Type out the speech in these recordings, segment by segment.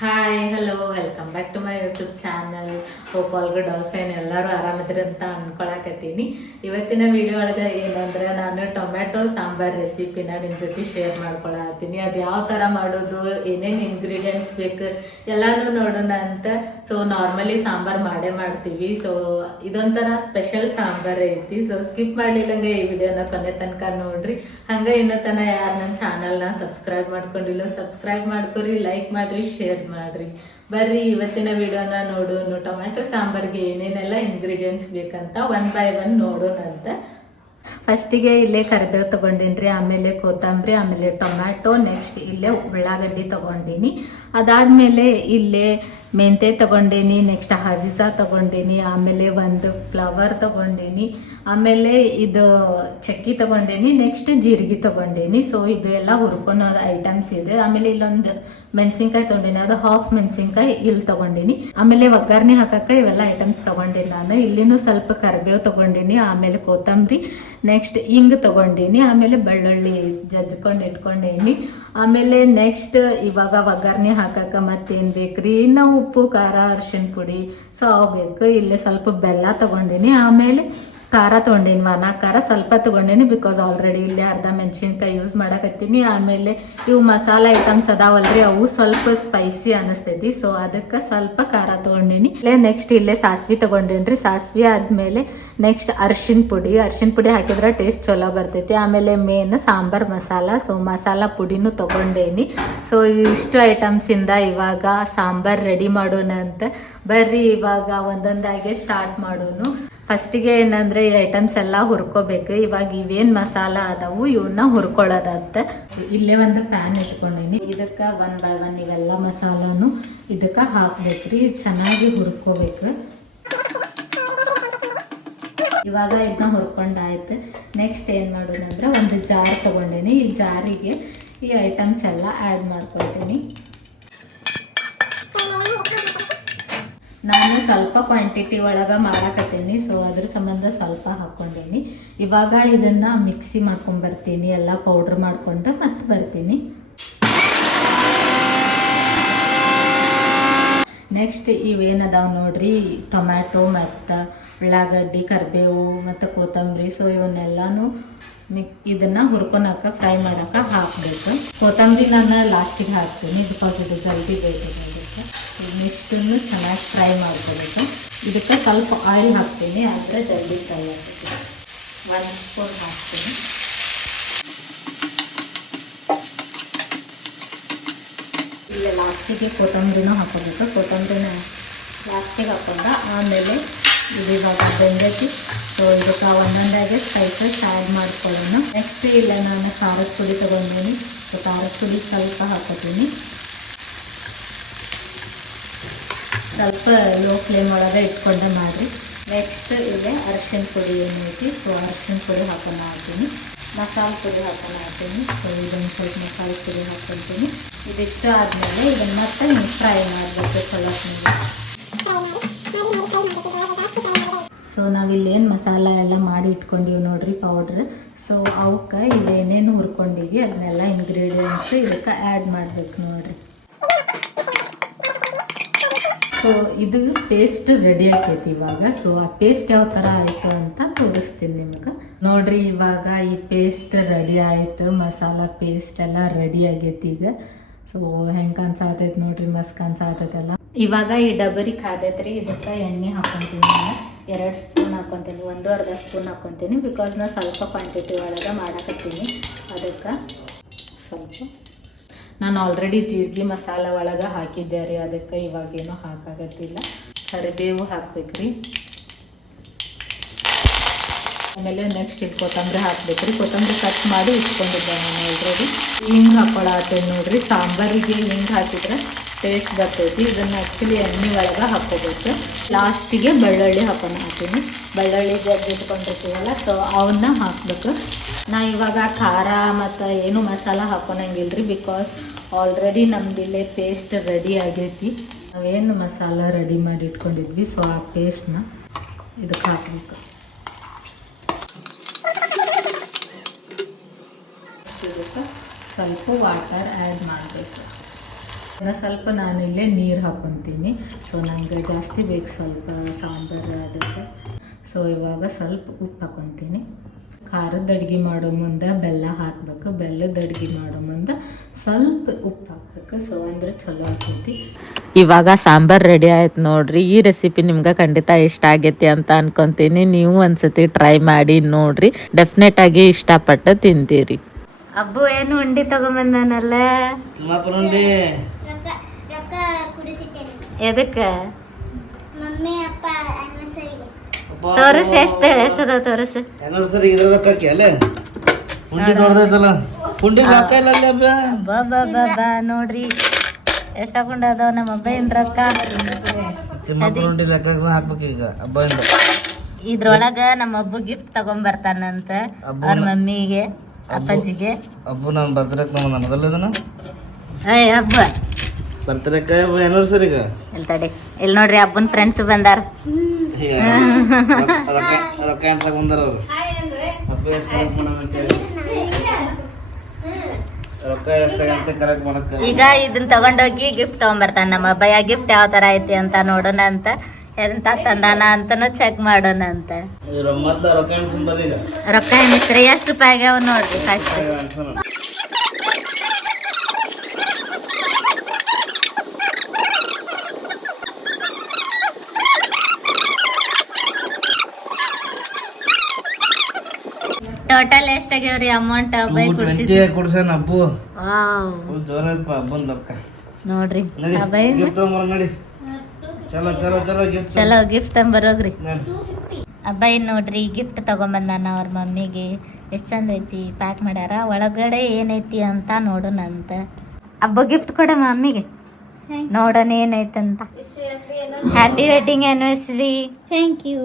Hi hello welcome back to my YouTube channel. Hope all good all fine, ಎಲ್ಲರೂ ಆರಾಮಿದ್ರಿ ಅಂತ ಅನ್ಕೊಳಕತ್ತೀನಿ. ಇವತ್ತಿನ video ಒಳಗೆ ಏನಂದ್ರೆ ನಾನು ಟೊಮ್ಯಾಟೊ ಸಾಂಬಾರ್ ರೆಸಿಪಿನ ನಿಮ್ಮ ಜೊತೆ ಶೇರ್ ಮಾಡ್ಕೊಳತ್ತೀನಿ. ಅದು ಯಾವ ಥರ ಮಾಡೋದು, ಏನೇನು ಇಂಗ್ರೀಡಿಯೆಂಟ್ಸ್ ಬೇಕು ಎಲ್ಲಾನು ನೋಡೋಣ ಅಂತ. ಸೊ ನಾರ್ಮಲಿ ಸಾಂಬಾರ್ ಮಾಡೇ ಮಾಡ್ತೀವಿ. ಸೊ ಇದೊಂಥರ ಸ್ಪೆಷಲ್ ಸಾಂಬಾರ್ ಐತಿ. ಸೊ ಸ್ಕಿಪ್ ಮಾಡ್ಲಿಲ್ಲಂಗೆ ಈ ವಿಡಿಯೋನ ಕೊನೆ ತನಕ ನೋಡ್ರಿ. ಹಂಗೆ ಇನ್ನೂ ತನ ಯಾರು ನನ್ನ ಚಾನಲ್ನ ಸಬ್ಸ್ಕ್ರೈಬ್ ಮಾಡ್ಕೊಂಡಿಲ್ಲ ಸಬ್ಸ್ಕ್ರೈಬ್ ಮಾಡ್ಕೊರಿ, ಲೈಕ್ ಮಾಡ್ರಿ, ಶೇರ್ ಮಾಡ್ರಿ. ಬರ್ರಿ ಇವತ್ತಿನ ವಿಡಿಯೋನ ನೋಡೋಣ. ಟೊಮ್ಯಾಟೊ ಸಾಂಬಾರ್ಗೆ ಏನೇನೆಲ್ಲ ಇಂಗ್ರೀಡಿಯೆಂಟ್ಸ್ ಬೇಕಂತ ಒನ್ ಬೈ ಒನ್ ನೋಡೋಣ ಅಂತ. ಫಸ್ಟಿಗೆ ಇಲ್ಲೇ ಕರಿಬೇವು ತಗೊಂಡಿನ್ರಿ, ಆಮೇಲೆ ಕೊತ್ತಂಬರಿ, ಆಮೇಲೆ ಟೊಮ್ಯಾಟೊ, ನೆಕ್ಸ್ಟ್ ಇಲ್ಲೇ ಉಳ್ಳಾಗಡ್ಡಿ ತಗೊಂಡಿನಿ. ಅದಾದ್ಮೇಲೆ ಇಲ್ಲೇ ಮೆಂತೆ ತಗೊಂಡೇನಿ, ನೆಕ್ಸ್ಟ್ ಹರಿಸ ತಗೊಂಡೇನಿ, ಆಮೇಲೆ ಒಂದು ಫ್ಲವರ್ ತಗೊಂಡೇನಿ, ಆಮೇಲೆ ಇದು ಚಕ್ಕಿ ತಗೊಂಡೇನಿ, ನೆಕ್ಸ್ಟ್ ಜೀರಿಗೆ ತಗೊಂಡೇನಿ. ಸೊ ಇದು ಎಲ್ಲ ಹುರ್ಕೊಳೋ ಐಟಮ್ಸ್ ಇದೆ. ಆಮೇಲೆ ಇಲ್ಲೊಂದು ಮೆಣಸಿನ್ಕಾಯಿ ತಗೊಂಡೇನಿ, ಅದು ಹಾಫ್ ಮೆಣಸಿನ್ಕಾಯಿ ಇಲ್ಲಿ ತಗೊಂಡೇನಿ. ಆಮೇಲೆ ಒಗ್ಗರಣೆ ಹಾಕಕ್ಕೆ ಇವೆಲ್ಲ ಐಟಮ್ಸ್ ತಗೊಂಡಿಲ್ಲ ನಾನು. ಇಲ್ಲಿನೂ ಸ್ವಲ್ಪ ಕರಿಬೇವು ತಗೊಂಡೇನಿ, ಆಮೇಲೆ ಕೊತ್ತಂಬರಿ, ನೆಕ್ಸ್ಟ್ ಹಿಂಗ್ ತಗೊಂಡೇನಿ, ಆಮೇಲೆ ಬೆಳ್ಳುಳ್ಳಿ ಜಜ್ಕೊಂಡು ಇಟ್ಕೊಂಡೇನಿ. ಆಮೇಲೆ ನೆಕ್ಸ್ಟ್ ಇವಾಗ ಒಗ್ಗರಣೆ ಹಾಕಕ್ಕ ಮತ್ತೇನ್ ಬೇಕ್ರಿ, ನಾವು ಉಪ್ಪು, ಖಾರ, ಅರಿಶಿನ ಪುಡಿ, ಸೊ ಅವು ಬೇಕು. ಇಲ್ಲೇ ಸ್ವಲ್ಪ ಬೆಲ್ಲ ತಗೊಂಡೇನಿ, ಆಮೇಲೆ ಖಾರ ತಗೊಂಡೇನಿ, ಒಣ ಖಾರ ಸ್ವಲ್ಪ ತಗೊಂಡೇನಿ, ಬಿಕಾಸ್ ಆಲ್ರೆಡಿ ಇಲ್ಲಿ ಅರ್ಧ ಮೆಣಸಿನ್ಕಾಯಿ ಯೂಸ್ ಮಾಡಕತ್ತೀನಿ. ಆಮೇಲೆ ಇವು ಮಸಾಲ ಐಟಮ್ಸ್ ಅದಾವಲ್ರಿ, ಅವು ಸ್ವಲ್ಪ ಸ್ಪೈಸಿ ಅನಿಸ್ತೈತಿ. ಸೊ ಅದಕ್ಕೆ ಸ್ವಲ್ಪ ಖಾರ ತಗೊಂಡೇನಿ. ನೆಕ್ಸ್ಟ್ ಇಲ್ಲೇ ಸಾಸ್ವಿ ತಗೊಂಡೇನ್ರಿ. ಸಾಸ್ವಿ ಆದ್ಮೇಲೆ ನೆಕ್ಸ್ಟ್ ಅರಿಶಿನ ಪುಡಿ ಹಾಕಿದ್ರೆ ಟೇಸ್ಟ್ ಚಲೋ ಬರ್ತೈತಿ. ಆಮೇಲೆ ಮೇನ್ ಸಾಂಬಾರ್ ಮಸಾಲ, ಸೊ ಮಸಾಲ ಪುಡಿನೂ ತಗೊಂಡೇನಿ. ಸೊ ಇಷ್ಟು ಐಟಮ್ಸ್ ಇಂದ ಇವಾಗ ಸಾಂಬಾರ್ ರೆಡಿ ಮಾಡೋಣ ಅಂತ. ಬರ್ರಿ ಇವಾಗ ಒಂದೊಂದಾಗೆ ಸ್ಟಾರ್ಟ್ ಮಾಡೋನು. ಫಸ್ಟಿಗೆ ಏನಂದ್ರೆ ಈ ಐಟಮ್ಸ್ ಎಲ್ಲ ಹುರ್ಕೋಬೇಕು. ಇವಾಗ ಇವೇನ್ ಮಸಾಲ ಅದಾವು ಇವನ್ನ ಹುರ್ಕೊಳ್ಳೋದಂತ. ಇಲ್ಲೇ ಒಂದು ಪ್ಯಾನ್ ಇಟ್ಕೊಂಡೇನಿ, ಇದಕ್ಕೆ ಒನ್ ಬೈ ಒನ್ ಇವೆಲ್ಲ ಮಸಾಲಾನು ಇದಕ್ಕೆ ಹಾಕ್ಬೇಕ್ರಿ. ಚೆನ್ನಾಗಿ ಹುರ್ಕೋಬೇಕು. ಇವಾಗ ಇದನ್ನ ಹುರ್ಕೊಂಡಾಯ್ತು. ನೆಕ್ಸ್ಟ್ ಏನು ಮಾಡೋಣ ಅಂದ್ರೆ ಒಂದು ಜಾರ್ ತಗೊಂಡೇನಿ. ಈ ಜಾರಿಗೆ ಈ ಐಟಮ್ಸ್ ಎಲ್ಲ ಆ್ಯಡ್ ಮಾಡ್ಕೊಳ್ತೀನಿ. ನಾನು ಸ್ವಲ್ಪ ಕ್ವಾಂಟಿಟಿ ಒಳಗೆ ಮಾಡಾಕತ್ತೀನಿ, ಸೊ ಅದ್ರ ಸಂಬಂಧ ಸ್ವಲ್ಪ ಹಾಕ್ಕೊಂಡೇನಿ. ಇವಾಗ ಇದನ್ನ ಮಿಕ್ಸಿ ಮಾಡ್ಕೊಂಡು ಬರ್ತೀನಿ, ಎಲ್ಲ ಪೌಡ್ರ್ ಮಾಡ್ಕೊಂಡು ಮತ್ತೆ ಬರ್ತೀನಿ. ನೆಕ್ಸ್ಟ್ ಇವೇನದಾವ್ ನೋಡ್ರಿ, ಟೊಮ್ಯಾಟೊ ಮತ್ತು ಉಳ್ಳಾಗಡ್ಡಿ, ಕರಿಬೇವು ಮತ್ತು ಕೊತ್ತಂಬರಿ, ಸೊ ಇವನ್ನೆಲ್ಲಾನು ಇದನ್ನ ಹುರ್ಕೊಳಕ ಫ್ರೈ ಮಾಡಕ ಹಾಕಬೇಕು. ಕೊತ್ತಂಬರಿ ನಾನು ಲಾಸ್ಟಿಗೆ ಹಾಕ್ತೀನಿ, ಬಿಕಾಸ್ ಇದು ಜಲ್ದಿ ಬೇಯ್ತದೆ. ಅದಕ್ಕೆ ಇಷ್ಟನ್ನು ಚೆನ್ನಾಗಿ ಫ್ರೈ ಮಾಡ್ಕೋಬೇಕು. ಇದಕ್ಕೆ ಸ್ವಲ್ಪ ಆಯಿಲ್ ಹಾಕ್ತೀನಿ, ಆದರೆ ಜಲ್ದಿ ಫ್ರೈ ಆಗ್ತದೆ. 1 ಸ್ಪೂನ್ ಹಾಕ್ತೀನಿ. ಇಲ್ಲ ಲಾಸ್ಟಿಗೆ ಕೊತ್ತಂಬರಿನೂ ಹಾಕೋಬೇಕು. ಕೊತ್ತಂಬರಿನ ಲಾಸ್ಟಿಗೆ ಹಾಕೊಂಡ ಆಮೇಲೆ ಇದು ಇವಾಗ ಬೆಂದೈತಿ. ಸೊ ಇದಕ್ಕೆ ಒಂದೊಂದಾಗೆ ಸ್ಪೈಸಸ್ ಆ್ಯಡ್ ಮಾಡ್ಕೊಳ್ಳೋಣ. ನೆಕ್ಸ್ಟ್ ಇಲ್ಲ ನಾನು ಖಾರದ ಪುಡಿ ತೊಗೊಂಡಿನಿ. ಸೊ ಖಾರದ ಪುಡಿ ಸ್ವಲ್ಪ ಹಾಕೋತೀನಿ. ಸ್ವಲ್ಪ ಲೋ ಫ್ಲೇಮ್ ಒಳಗೆ ಇಟ್ಕೊಂಡೆ ಮಾಡಿರಿ. ನೆಕ್ಸ್ಟ್ ಇಲ್ಲೇ ಅರಿಶಿನ ಪುಡಿ ಏನೈತಿ, ಸೊ ಅರಿಶಿನ ಪುಡಿ ಹಾಕೊಂಡು ಹಾಕ್ತೀನಿ. ಮಸಾಲೆ ಪುಡಿ ಹಾಕೊಂಡು ಹಾಕ್ತೀನಿ. ಸೊ ಇದೊಂದು ಸ್ವಲ್ಪ ಮಸಾಲೆ ಪುಡಿ ಹಾಕ್ಕೊತೀನಿ. ಇದಿಷ್ಟು ಆದಮೇಲೆ ಇದನ್ನು ಮತ್ತೆ ಫ್ರೈ ಮಾಡಬೇಕು ಚಲೋ. ಸೊ ನಾವಿಲ್ಲೇನು ಮಸಾಲ ಎಲ್ಲ ಮಾಡಿ ಇಟ್ಕೊಂಡಿವಿ ನೋಡ್ರಿ ಪೌಡ್ರ್. ಸೊ ಅವಕ್ಕೆ ಇಲ್ಲೇನೇನು ಹುರ್ಕೊಂಡಿವಿ ಅದನ್ನೆಲ್ಲ ಇಂಗ್ರೀಡಿಯೆಂಟ್ಸ್ ಇದಕ್ಕೆ ಆ್ಯಡ್ ಮಾಡಬೇಕು ನೋಡ್ರಿ. ಸೊ ಇದು ಪೇಸ್ಟ್ ರೆಡಿ ಆಕೈತಿ ಇವಾಗ. ಸೊ ಆ ಪೇಸ್ಟ್ ಯಾವ ಥರ ಆಯಿತು ಅಂತ ತೋರಿಸ್ತೀನಿ ನಿಮ್ಗೆ. ನೋಡ್ರಿ ಇವಾಗ ಈ ಪೇಸ್ಟ್ ರೆಡಿ ಆಯಿತು, ಮಸಾಲ ಪೇಸ್ಟ್ ಎಲ್ಲ ರೆಡಿ ಆಗೈತಿ ಈಗ. ಸೊ ಹೆಂಗೆ ಕಾಣಿಸಾತೈತೆ ನೋಡ್ರಿ, ಮಸ್ತ್ ಕಾಣಿಸಾತೈತಲ್ಲ. ಇವಾಗ ಈ ಡಬರಿ ಖಾದೈತ್ರಿ, ಇದಕ್ಕೆ ಎಣ್ಣೆ ಹಾಕ್ಕೊತೀನಿ. ನಾನು 2 ಸ್ಪೂನ್ ಹಾಕ್ಕೊತೀನಿ, 1.5 ಸ್ಪೂನ್ ಹಾಕ್ಕೊತೀನಿ, ಬಿಕಾಸ್ ನಾನು ಸ್ವಲ್ಪ ಕ್ವಾಂಟಿಟಿ ಒಳಗೆ ಮಾಡಾಕತ್ತೀನಿ. ಅದಕ್ಕೆ ಸ್ವಲ್ಪ ನಾನು ಆಲ್ರೆಡಿ ಜೀರಿಗೆ ಮಸಾಲ ಒಳಗೆ ಹಾಕಿದ್ದೆ ರೀ, ಅದಕ್ಕೆ ಇವಾಗೇನೂ ಹಾಕಾಗತ್ತಿಲ್ಲ. ಕರಿಬೇವು ಹಾಕ್ಬೇಕ್ರಿ. ಆಮೇಲೆ ನೆಕ್ಸ್ಟ್ ಇಲ್ಲಿ ಕೊತ್ತಂಬರಿ ಹಾಕ್ಬೇಕ್ರಿ. ಕೊತ್ತಂಬರಿ ಕಟ್ ಮಾಡಿ ಇಟ್ಕೊಂಡಿದ್ದೆ ನಾನು ಆಲ್ರೆಡಿ. ಹಿಂಗೆ ಹಾಕ್ಕೊಳತ್ತೇನೆ ನೋಡ್ರಿ. ಸಾಂಬಾರಿಗೆ ಹಿಂಗೆ ಹಾಕಿದ್ರೆ ಟೇಸ್ಟ್ ಬರ್ತೈತಿ. ಇದನ್ನು ಆ್ಯಕ್ಚುಲಿ ಎಣ್ಣೆ ಒಳಗೆ ಹಾಕ್ಕೋಬೇಕು. ಲಾಸ್ಟಿಗೆ ಬೆಳ್ಳುಳ್ಳಿ ಹಾಕ್ತೀನಿ. ಬೆಳ್ಳುಳ್ಳಿ ಜಜ್ಜಿಟ್ಕೊಂಡಿರ್ತೀವಲ್ಲ, ಸೊ ಅವನ್ನ ಹಾಕಬೇಕು. ನಾ ಇವಾಗ ಖಾರ ಮತ್ತು ಏನು ಮಸಾಲ ಹಾಕೊಳಂಗಿಲ್ಲ ರೀ, ಬಿಕಾಸ್ ಆಲ್ರೆಡಿ ನಮ್ದಿಲ್ಲೇ ಪೇಸ್ಟ್ ರೆಡಿ ಆಗೈತಿ. ನಾವೇನು ಮಸಾಲ ರೆಡಿ ಮಾಡಿ ಇಟ್ಕೊಂಡಿದ್ವಿ, ಸೊ ಆ ಪೇಸ್ಟ್ನ ಇದಕ್ಕೆ ಹಾಕಬೇಕು. ಇದಕ್ಕೆ ಸ್ವಲ್ಪ ವಾಟರ್ ಆ್ಯಡ್ ಮಾಡಬೇಕು. ಇನ್ನು ಸ್ವಲ್ಪ ನಾನಿಲ್ಲೇ ನೀರು ಹಾಕೊತೀನಿ. ಸೊ ನನಗೆ ಜಾಸ್ತಿ ಬೇಕು ಸ್ವಲ್ಪ ಸಾಂಬಾರು ಅದಕ್ಕೆ. ಸೊ ಇವಾಗ ಸ್ವಲ್ಪ ಉಪ್ಪು ಹಾಕೊತೀನಿ. ಖಾರದ ಅಡುಗೆ ಮಾಡೋ ಮುಂದೆ ಬೆಲ್ಲ ಹಾಕಬೇಕು. ಬೆಲ್ಲದ ಅಡುಗೆ ಮಾಡೋ ಮುಂದೆ ಸ್ವಲ್ಪ ಉಪ್ಪು ಹಾಕ್ಬೇಕು. ಸೊ ಅಂದರೆ ಚಲೋ ಆಗ್ತೈತಿ. ಇವಾಗ ಸಾಂಬಾರು ರೆಡಿ ಆಯ್ತು ನೋಡ್ರಿ. ಈ ರೆಸಿಪಿ ನಿಮ್ಗೆ ಖಂಡಿತ ಇಷ್ಟ ಆಗೈತಿ ಅಂತ ಅನ್ಕೊತೀನಿ. ನೀವು ಒಂದ್ಸತಿ ಟ್ರೈ ಮಾಡಿ ನೋಡ್ರಿ, ಡೆಫಿನೆಟ್ ಆಗಿ ಇಷ್ಟಪಟ್ಟು ತಿಂತೀರಿ. ಅಬ್ಬು ಏನು ಉಂಡಿ ತಗೊಂಬಂದಾನಲ್ಲ. ಎದಕ್ಕೆ ತೋರಿಸಿ ಎಷ್ಟದ ತೋರಿಸಿ. ನೋಡ್ರಿ ಎಷ್ಟ ಹಾಕೊಂಡ ಅದಾವ ನಮ್ಮ ಹಬ್ಬ ರೊಕ್ಕ. ಇದ್ರೊಳಗ ನಮ್ಮ ಹಬ್ಬ ಗಿಫ್ಟ್ ತಗೊಂಡ್ ಬರ್ತಾನಂತ ಅವ್ರ ಮಮ್ಮಿಗೆ ಅಪ್ಪಾಜಿಗೆ. ಹಬ್ಬ ನಾನು ಬರ್ತಿರಕ್ ನಮ್ಮ ನನಗಲ್ಲ ಹಬ್ಬ ಬರ್ತಿರಕ್ಕ ಆನಿವರ್ಸರಿಗ ಇಲ್ಲಿ ತಡಿ. ಇಲ್ಲಿ ನೋಡ್ರಿ ಹಬ್ಬನ ಫ್ರೆಂಡ್ಸ್ ಬಂದಾರ. ರೊಕ್ಕ ಅಂತ ತಗೊಂಡಾರ ಅವರು. ರೊಕ್ಕ ಎಷ್ಟಾಗಂತ ಕರೆಕ್ಟ್ ಮಾಡಕ್ಕೆ. ಈಗ ಇದನ್ನ ತಗೊಂಡೋಗಿ ಗಿಫ್ಟ್ ತಗೊಂಡ್ಬರ್ತಾನ ನಮ್ಮ ಅಬ್ಬಯ್ಯ. ಗಿಫ್ಟ್ ಯಾವ ತರ ಐತಿ ಅಂತ ನೋಡೋಣ ಅಂತ, ಎಂತ ತಂದಾನ ಅಂತಾನು ಚೆಕ್ ಮಾಡೋಣ ಅಂತ. ರೊಕ್ಕ ಏನಿಸ್ರಿ ಎಷ್ಟು ರೂಪಾಯಿ ಆಗ್ಯಾವ ನೋಡ್ರಿ ಫಸ್ಟ್. ಟೋಟಲ್ ಎಷ್ಟಾಗ್ಯಾವ್ರಿ ಅಮೌಂಟ್ ಕೊಡ್ಸೇನ ಹಬ್ಬ ಜೋರ ನೋಡ್ರಿ. ಚಲೋ ಗಿಫ್ಟ್ ತಂಬರೋಗ್ರಿ. ಅಬ್ಬಾಯಿ ನೋಡ್ರಿ ಗಿಫ್ಟ್ ತಗೊಂಬಂದಾನ ಅವ್ರ ಮಮ್ಮಿಗೆ. ಎಷ್ಟ್ ಚಂದ ಐತಿ ಪ್ಯಾಕ್ ಮಾಡ್ಯಾರ. ಒಳಗಡೆ ಏನೈತಿ ಅಂತ ನೋಡೋಣ ಅಂತ. ಹಬ್ಬ ಗಿಫ್ಟ್ ಕೊಡ ಮಮ್ಮಿಗೆ, ನೋಡೋಣ ಏನೈತಂತ. Happy wedding anniversary. Thank you.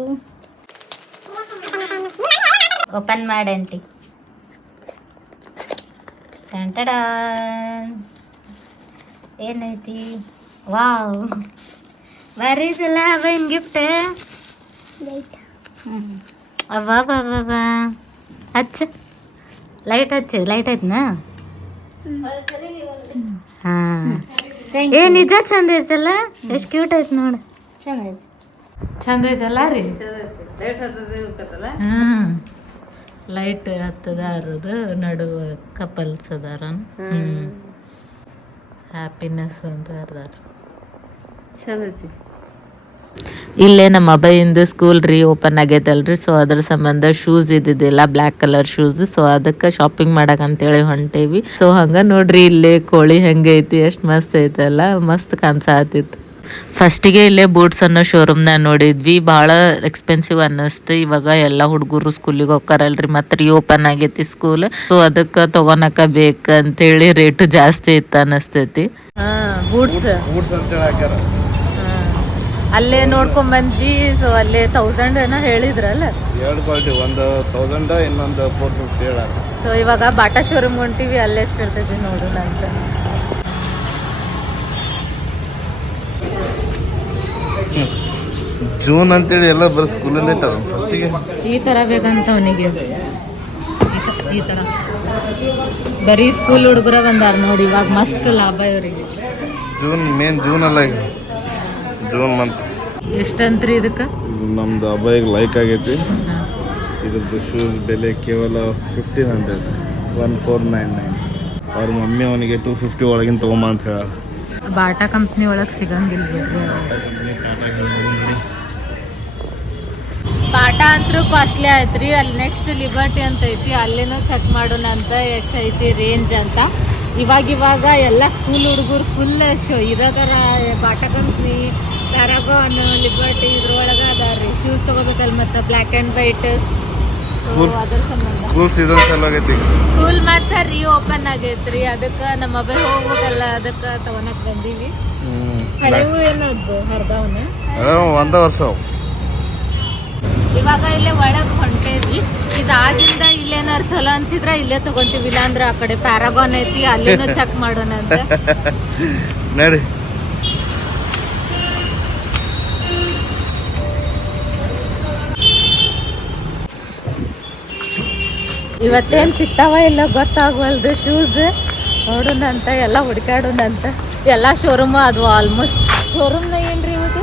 Open ಮಾಡಂಟಿ. ಏನೈತಿ? ವಾವ್, ಬರೀಸಲ್ಲ ಅವೇನು ಗಿಫ್ಟ್. ಅಬ್ಬಾ ಹಚ್ಚ ಲೈಟ್ ಹಚ್ಚು. ಲೈಟ್ ಐತ್ನಾ? ಹಾಂ ಏ ನಿಜ ಚಂದ ಐತಲ್ಲ. ಎಷ್ಟು ಕ್ಯೂಟ್ ಐತೆ ನೋಡು. ಚಂದ ಐತಲ್ಲ ರೀ. ಹಾಂ ಲೈಟ್ ಹತ್ತದ ಅರದು ನಡುವ ಕಪಲ್ಸ್ ಅದಾರ. ಹ್ಯಾಪಿನೆಸ್ ಅಂತ ಅರ್ದಾರ. ಚಂದೈತಿ. ಇಲ್ಲೇ ನಮ್ಮ ಅಬ್ಬಯಿಂದ ಸ್ಕೂಲ್ ಓಪನ್ ಆಗೈತಲ್ರಿ. ಸೊ ಅದ್ರ ಸಂಬಂಧ ಶೂಸ್ ಇದ್ದಿದ್ದಿಲ್ಲ, ಬ್ಲ್ಯಾಕ್ ಕಲರ್ ಶೂಸ್. ಸೊ ಅದಕ್ಕೆ ಶಾಪಿಂಗ್ ಮಾಡಕ್ ಅಂತೇಳಿ ಹೊಂಟೇವಿ. ಸೊ ಹಂಗ ನೋಡ್ರಿ ಇಲ್ಲೇ ಕೋಳಿ ಹೆಂಗೈತಿ, ಎಷ್ಟು ಮಸ್ತ್ ಐತಲ್ಲ, ಮಸ್ತ್ ಕಾಣಿಸತ್ತಿತ್ತು. ಫಸ್ಟಿಗೆ ಇಲ್ಲೇ ಬೂಟ್ಸ್ ಅನ್ನೋ ಶೋರೂಮ್ನ ನೋಡಿದ್ವಿ. ಭಾಳ ಎಕ್ಸ್ಪೆನ್ಸಿವ್ ಅನ್ನಿಸ್ತು. ಇವಾಗ ಎಲ್ಲ ಹುಡುಗರು ಸ್ಕೂಲಿಗೆ ಹೋಗ್ತಾರಲ್ರಿ, ಮತ್ತೆ ರೀಓಪನ್ ಆಗೈತಿ ಸ್ಕೂಲ್. ಸೊ ಅದಕ್ಕೆ ತಗೊಳಕ ಬೇಕಂತೇಳಿ ರೇಟು ಜಾಸ್ತಿ ಇತ್ತು ಅನ್ನಿಸ್ತೈತಿ. ಬೂಟ್ಸ್ ಅಲ್ಲೇ ನೋಡ್ಕೊಂಡ್ ಬಂದ್ವಿ. ಸೊ ಅಲ್ಲೇ 1000 ಏನೋ ಹೇಳಿದ್ರಲ್ಲ. 2 ಕ್ವಾಲಿಟಿ, ಒಂದು 1000 ಇನ್ನೊಂದು 450 ಹೇಳ. ಸೊ ಇವಾಗ ಬಾಟಾ ಶೋರೂಮ್ ಹೊಂಟಿವಿ, ಅಲ್ಲೇ ಎಷ್ಟು ಇರ್ತೈತಿ ನೋಡೋಣ ಅಂತ. ಜೂನ್ ಅಂತೇಳಿ ಎಲ್ಲ ಬರೀ ಸ್ಕೂಲಲ್ಲಿ ಇಟ್ಟಾರ. ಫಸ್ಟಿಗೆ ಈ ಥರ ಬೇಕಂತ ಅವನಿಗೆ. ಈ ಥರ ಬರೀ ಸ್ಕೂಲ್ ಹುಡುಗರ ಬಂದಾರ ನೋಡಿ. ಇವಾಗ ಮಸ್ತ್ ಲಾಭ ಇವರಿಗೆ. ಜೂನ್ ಅಲ್ಲ, ಈಗ ಜೂನ್ ಮಂತ್. ಎಷ್ಟಂತ್ರಿ ಇದಕ್ಕೆ? ನಮ್ದು ಅಬ್ಬಾಯಿಗೆ ಲೈಕ್ ಆಗೈತಿ. ಇದ್ರದ್ದು ಶೂಸ್ ಬೆಲೆ ಕೇವಲ 1500, 1499. ಅವ್ರ ಮಮ್ಮಿ ಅವನಿಗೆ 250 ಒಳಗಿನ ತೊಗೊಂಬ ಅಂತ ಹೇಳ. ಬಾಟಾ ಕಂಪ್ನಿ ಒಳಗೆ ಸಿಗಂಗಿಲ್ಲ. ಬಾಟಾ ಅಂತೂ ಕಾಸ್ಟ್ಲಿ ಆಯ್ತು. ಅಲ್ಲಿ ನೆಕ್ಸ್ಟ್ ಲಿಬರ್ಟಿ ಅಂತ ಐತಿ, ಅಲ್ಲೇನೂ ಚೆಕ್ ಮಾಡೋಣ ಅಂತ ಎಷ್ಟೈತಿ ರೇಂಜ್ ಅಂತ. ಇವಾಗ ಎಲ್ಲ ಸ್ಕೂಲ್ ಹುಡುಗರು ಫುಲ್ ಇರೋದರ ಬಾಟಾ ಕಂಪ್ನಿ, ಪ್ಯಾರಾಗಾನ್, ಲಿಬರ್ಟಿ ಇದ್ರೊಳಗೆ ಅದಾರ ಶೂಸ್ ತೊಗೋಬೇಕಲ್ಲ. ಮತ್ತು ಬ್ಲ್ಯಾಕ್ ಆ್ಯಂಡ್ ವೈಟ್. ಸೊ ಅದ್ರ ಸಂಬಂಧ ಸ್ಕೂಲ್ ಮತ್ತೆ ಓಪನ್ ಆಗೈತ್ರಿ. ಅದಕ್ಕೆ ನಮ್ಮ ಮೊಬೈಲ್ ಹೋಗ್ಬೇಕಲ್ಲ, ಅದಕ್ಕೆ ತಗೊಳಕ್ ಬಂದೀವಿ. ಹಳೆವು ಏನದು ಹರ್ದವನ್ನ ಒಂದ ವರ್ಷ. ಇವಾಗ ಇಲ್ಲೇ ಒಳಗೆ ಹೊಂಟೇವಿ. ಇದಾಗಿಂದ ಇಲ್ಲೇನಾರು ಚಲೋ ಅನ್ಸಿದ್ರ ಇಲ್ಲೇ ತಗೊಂತೀವಿ. ಇಲ್ಲ ಅಂದ್ರೆ ಆ ಕಡೆ ಪ್ಯಾರಾಗಾನ್ ಐತಿ, ಅಲ್ಲೇನೋ ಚೆಕ್ ಮಾಡೋಣ ಅಂತ ನೋಡಿ. ಇವತ್ತೇನು ಸಿಗ್ತಾವ ಇಲ್ಲ ಗೊತ್ತಾಗವಲ್ದು ಶೂಸ್. ನೋಡೋಣಂತ ಎಲ್ಲ ಹುಡುಕಾಡೋಣಂತ ಎಲ್ಲ ಶೋರೂಮು ಅದು ಆಲ್ಮೋಸ್ಟ್ ಶೋರೂಮ್ನ ಏನ್ರಿ ಇವಾಗ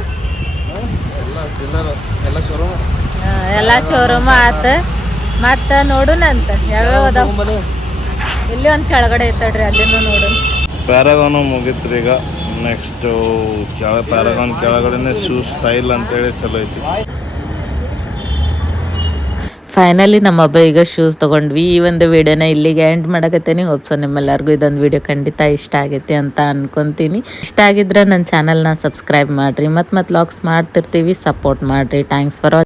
ಎಲ್ಲ ಶೋರೂಮ್ ಆತ ಮತ್ತು ನೋಡೋಣಂತ ಯಾವ್ಯಾವ ಅದಾವ ಇಲ್ಲಿ ಒಂದು ಕೆಳಗಡೆ ಐತಡ್ರಿ ಅಲ್ಲಿನೂ ನೋಡೋಣ. ಪ್ಯಾರಾಗಾನು ಮುಗಿತ್ರಿ ಈಗ. ನೆಕ್ಸ್ಟು ಪ್ಯಾರಾಗಾನ್ ಕೆಳಗಡೆನೆ ಶೂ ಸ್ಟೈಲ್ ಅಂತೇಳಿ ಚಲೋ ಐತಿ. ಫೈನಲಿ ನಮ್ಮಬ್ಬ ಈಗ ಶೂಸ್ ತೊಗೊಂಡ್ವಿ. ಈ ಒಂದು ವಿಡಿಯೋನ ಇಲ್ಲಿಗೆ ಎಂಡ್ ಮಾಡಕತ್ತೇನೆ. ಹೋಪ್ಸೋ ನಿಮ್ಮೆಲ್ಲರಿಗೂ ಇದೊಂದು ವಿಡಿಯೋ ಖಂಡಿತ ಇಷ್ಟ ಆಗೈತಿ ಅಂತ ಅನ್ಕೊತೀನಿ. ಇಷ್ಟ ಆಗಿದ್ರೆ ನನ್ನ ಚಾನಲ್ನ ಸಬ್ಸ್ಕ್ರೈಬ್ ಮಾಡಿರಿ. ಮತ್ತು ಲಾಗ್ಸ್ ಮಾಡ್ತಿರ್ತೀವಿ, ಸಪೋರ್ಟ್ ಮಾಡಿರಿ. Thanks for watching.